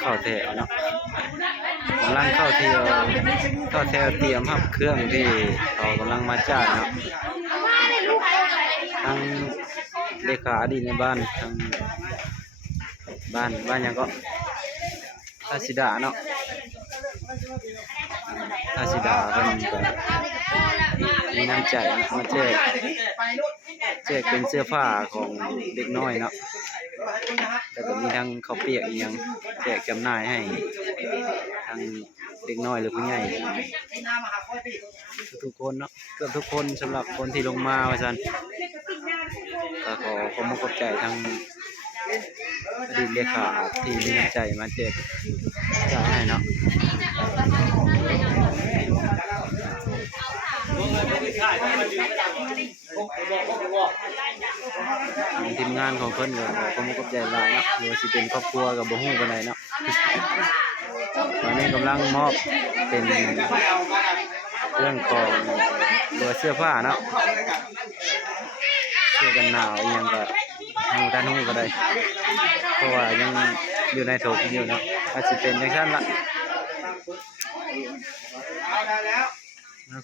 เข้าแถวเนาะกำลังเข้าแถวเตรียมรับเครื่องที่เขากำลังมาจ้างเนาะทั้งเลขาอดีตในบ้านทั้งบ้านยังก็ทาสิดาเนาะทาสิดาเพิ่นก็มีน้ำใจมาแจกเป็นเสื้อผ้าของเด็กน้อยเนาะแล้วก็มีทั้งข้าวเปียกอีหยังแจกจำหน่ายให้ทั้งเด็กน้อยหรือผู้ใหญ่ทุกคนเนาะเกือบทุกคนสำหรับคนที่ลงมาว่าซั่นก็ขอขอบคุณขอบใจทั้งอดีตเลขาที่มีน้ำใจมาแจกจ่ายให้เนาะทีมงานของเพิ่นก็ขอขอบคุณขอบใจหลายเนาะหรือว่าสิเป็นครอบครัวก็บ่ฮู้ปานใดเนาะตอนนี้กำลังมอบเป็นเรื่องของตัวเสื้อผ้าเนาะเสื้อกันหนาวอีหยังก็ฮู้ท่านฮู้ก็ได้เพราะว่ายังอยู่ในถุงอยู่เนาะอาจสิเป็นจังซั่นล่ะ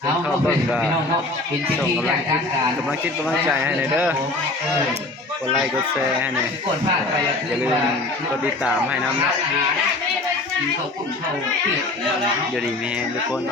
คนเข้าเบิ่งก็ส่งกำลังใจให้หน่อยเด้อกดไลค์กดแชร์ให้หน่อยอย่าลืมกดติดตามให้นำนะอยู่ดีมีแรงทุกคน